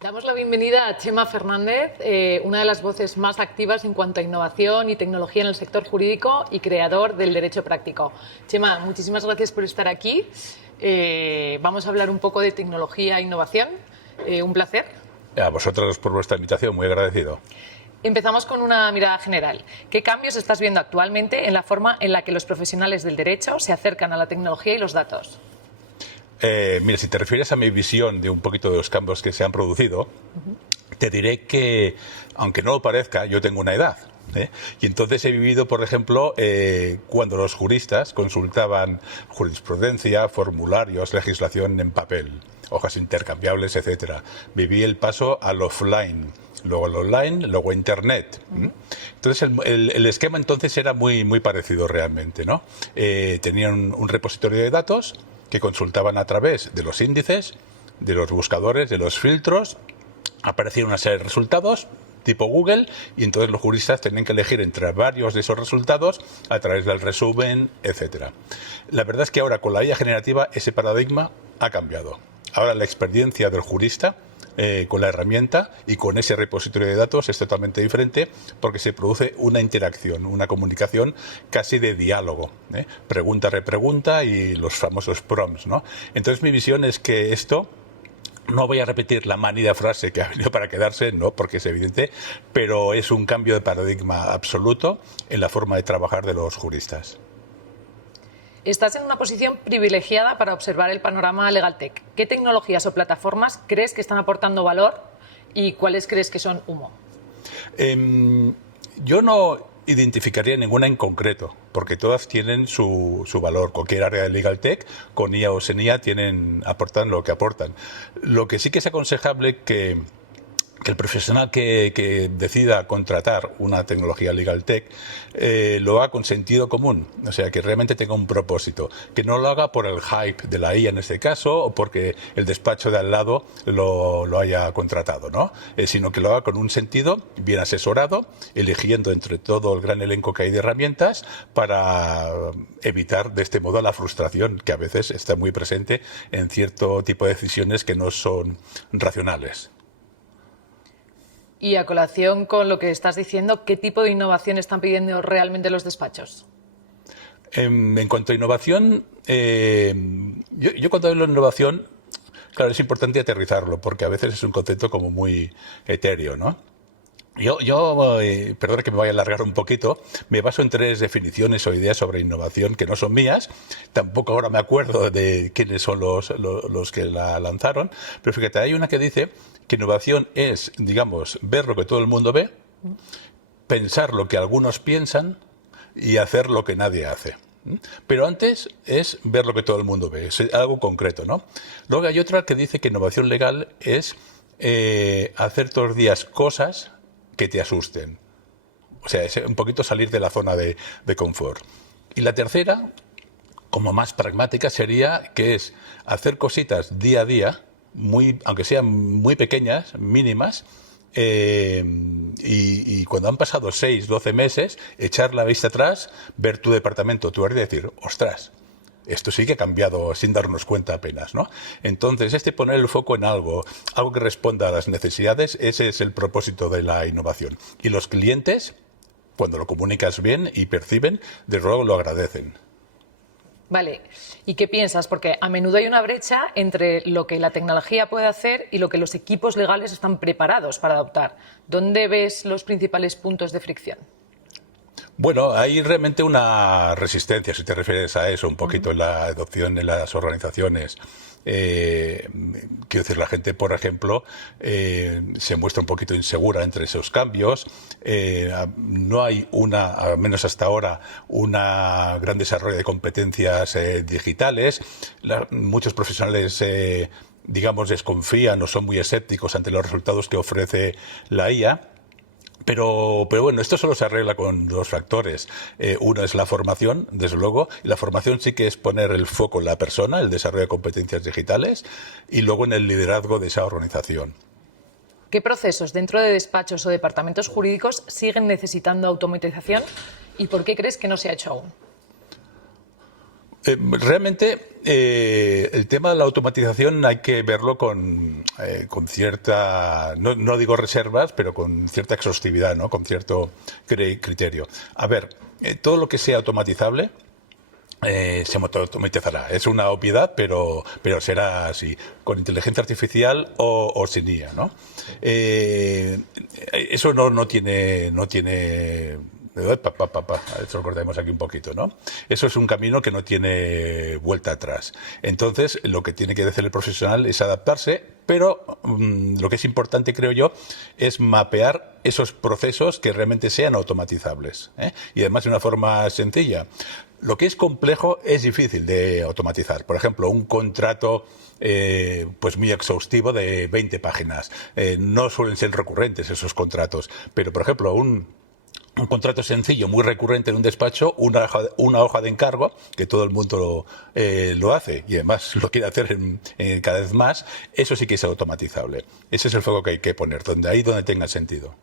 Damos la bienvenida a Txema Fernández, una de las voces más activas en cuanto a innovación y tecnología en el sector jurídico y creador del derecho práctico. Txema, muchísimas gracias por estar aquí. Vamos a hablar un poco de tecnología e innovación. Un placer. A vosotros por vuestra invitación, muy agradecido. Empezamos con una mirada general. ¿Qué cambios estás viendo actualmente en la forma en la que los profesionales del derecho se acercan a la tecnología y los datos? Mira, si te refieres a mi visión de un poquito de los cambios que se han producido, te diré que, aunque no lo parezca, yo tengo una edad. Y entonces he vivido, por ejemplo, cuando los juristas consultaban jurisprudencia, formularios, legislación en papel, hojas intercambiables, etcétera. Viví el paso al offline, luego al online, luego a Internet. Entonces el esquema entonces era muy parecido realmente, ¿no? Tenían un repositorio de datos que consultaban a través de los índices, de los buscadores, de los filtros, aparecían una serie de resultados tipo Google y entonces los juristas tenían que elegir entre varios de esos resultados a través del resumen, etcétera. La verdad es que ahora con la IA generativa ese paradigma ha cambiado. Ahora la experiencia del jurista con la herramienta y con ese repositorio de datos es totalmente diferente porque se produce una interacción, una comunicación casi de diálogo, pregunta, repregunta y los famosos prompts, ¿no? Entonces mi visión es que esto, no voy a repetir la manida frase que ha venido para quedarse, no, porque es evidente, pero es un cambio de paradigma absoluto en la forma de trabajar de los juristas. Estás en una posición privilegiada para observar el panorama LegalTech. ¿Qué tecnologías o plataformas crees que están aportando valor y cuáles crees que son humo? Yo no identificaría ninguna en concreto, porque todas tienen su valor. Cualquier área de LegalTech, con IA o sin IA, aportan lo que aportan. Lo que sí que es aconsejable que el profesional que decida contratar una tecnología LegalTech lo haga con sentido común, o sea, que realmente tenga un propósito, que no lo haga por el hype de la IA en este caso o porque el despacho de al lado lo haya contratado, ¿no? Sino que lo haga con un sentido bien asesorado, eligiendo entre todo el gran elenco que hay de herramientas para evitar de este modo la frustración que a veces está muy presente en cierto tipo de decisiones que no son racionales. Y a colación con lo que estás diciendo, ¿qué tipo de innovación están pidiendo realmente los despachos? En cuanto a innovación, yo cuando hablo de innovación, claro, es importante aterrizarlo, porque a veces es un concepto como muy etéreo, ¿no? Perdona que me vaya a alargar un poquito, me baso en 3 definiciones o ideas sobre innovación que no son mías, tampoco ahora me acuerdo de quiénes son los que la lanzaron, pero fíjate, hay una que dice que innovación es, digamos, ver lo que todo el mundo ve, pensar lo que algunos piensan y hacer lo que nadie hace. Pero antes es ver lo que todo el mundo ve, es algo concreto, ¿no? Luego hay otra que dice que innovación legal es hacer todos los días cosas que te asusten. O sea, es un poquito salir de la zona de confort. Y la tercera, como más pragmática, sería que es hacer cositas día a día, aunque sean muy pequeñas, mínimas, y cuando han pasado 6, 12 meses, echar la vista atrás, ver tu departamento, tu área y decir, ostras, esto sí que ha cambiado sin darnos cuenta apenas, ¿no? Entonces, poner el foco en algo que responda a las necesidades, ese es el propósito de la innovación. Y los clientes, cuando lo comunicas bien y perciben, desde luego lo agradecen. Vale, ¿y qué piensas? Porque a menudo hay una brecha entre lo que la tecnología puede hacer y lo que los equipos legales están preparados para adoptar. ¿Dónde ves los principales puntos de fricción? Bueno, hay realmente una resistencia, si te refieres a eso, un poquito en la adopción en las organizaciones. Quiero decir, la gente, por ejemplo, se muestra un poquito insegura entre esos cambios. No hay al menos hasta ahora, un gran desarrollo de competencias digitales. Muchos profesionales digamos, desconfían o son muy escépticos ante los resultados que ofrece la IA. Pero bueno, esto solo se arregla con 2 factores. Uno es la formación, desde luego, y la formación sí que es poner el foco en la persona, el desarrollo de competencias digitales, y luego en el liderazgo de esa organización. ¿Qué procesos dentro de despachos o departamentos jurídicos siguen necesitando automatización y por qué crees que no se ha hecho aún? Realmente el tema de la automatización hay que verlo con cierta, no digo reservas, pero con cierta exhaustividad, ¿no? Con cierto criterio. A ver, todo lo que sea automatizable se automatizará. Es una obviedad, pero será así, con inteligencia artificial o sin IA, ¿no? Eso no tiene eso lo cortamos aquí un poquito, ¿no? Eso es un camino que no tiene vuelta atrás. Entonces, lo que tiene que hacer el profesional es adaptarse, pero lo que es importante, creo yo, es mapear esos procesos que realmente sean automatizables, ¿eh? Y además de una forma sencilla. Lo que es complejo es difícil de automatizar. Por ejemplo, un contrato pues muy exhaustivo de 20 páginas. No suelen ser recurrentes esos contratos, pero, por ejemplo, un contrato sencillo, muy recurrente en un despacho, una hoja de encargo, que todo el mundo lo hace y además lo quiere hacer cada vez más, eso sí que es automatizable. Ese es el foco que hay que poner, ahí donde tenga sentido.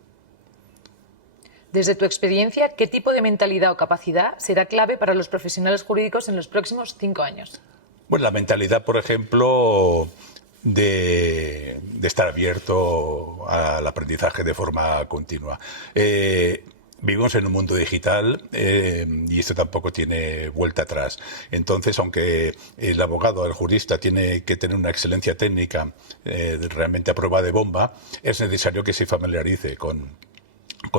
Desde tu experiencia, ¿qué tipo de mentalidad o capacidad será clave para los profesionales jurídicos en los próximos 5 años? Bueno, la mentalidad, por ejemplo, de estar abierto al aprendizaje de forma continua. Vivimos en un mundo digital y esto tampoco tiene vuelta atrás. Entonces, aunque el abogado, el jurista, tiene que tener una excelencia técnica realmente a prueba de bomba, es necesario que se familiarice con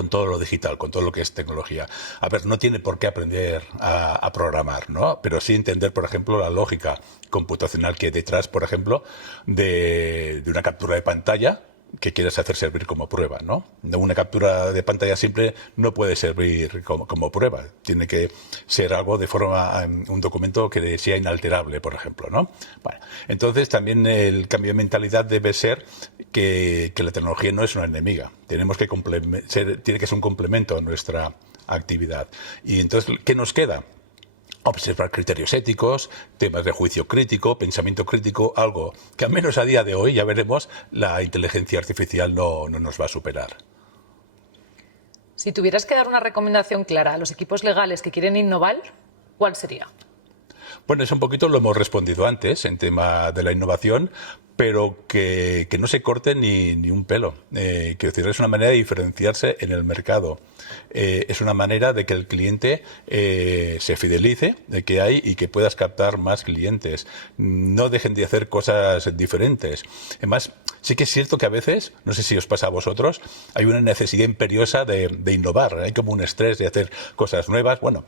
todo lo digital, con todo lo que es tecnología. A ver, no tiene por qué aprender a programar, ¿no? Pero sí entender, por ejemplo, la lógica computacional que hay detrás, por ejemplo, de una captura de pantalla que quieras hacer servir como prueba, ¿no? Una captura de pantalla simple no puede servir como prueba. Tiene que ser algo de forma, un documento que sea inalterable, por ejemplo, ¿no? Bueno, entonces también el cambio de mentalidad debe ser que la tecnología no es una enemiga. Tiene que ser un complemento a nuestra actividad. Y entonces, ¿qué nos queda? Observar criterios éticos, temas de juicio crítico, pensamiento crítico, algo que al menos a día de hoy, ya veremos, la inteligencia artificial no nos va a superar. Si tuvieras que dar una recomendación clara a los equipos legales que quieren innovar, ¿cuál sería? Bueno, es un poquito lo hemos respondido antes en tema de la innovación, pero que no se corte ni un pelo. Quiero decir, es una manera de diferenciarse en el mercado. Es una manera de que el cliente se fidelice de que hay y que puedas captar más clientes. No dejen de hacer cosas diferentes. Además, sí que es cierto que a veces, no sé si os pasa a vosotros, hay una necesidad imperiosa de innovar. Hay como un estrés de hacer cosas nuevas. Bueno,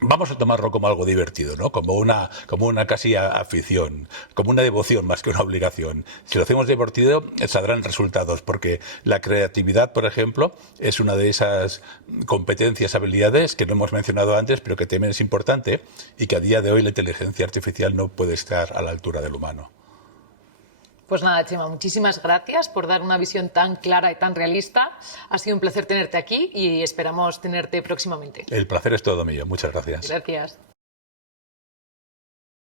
vamos a tomarlo como algo divertido, ¿no? Como una casi afición, como una devoción más que una obligación. Si lo hacemos divertido, saldrán resultados, porque la creatividad, por ejemplo, es una de esas competencias, habilidades que no hemos mencionado antes, pero que también es importante y que a día de hoy la inteligencia artificial no puede estar a la altura del humano. Pues nada, Chema, muchísimas gracias por dar una visión tan clara y tan realista. Ha sido un placer tenerte aquí y esperamos tenerte próximamente. El placer es todo mío. Muchas gracias. Gracias.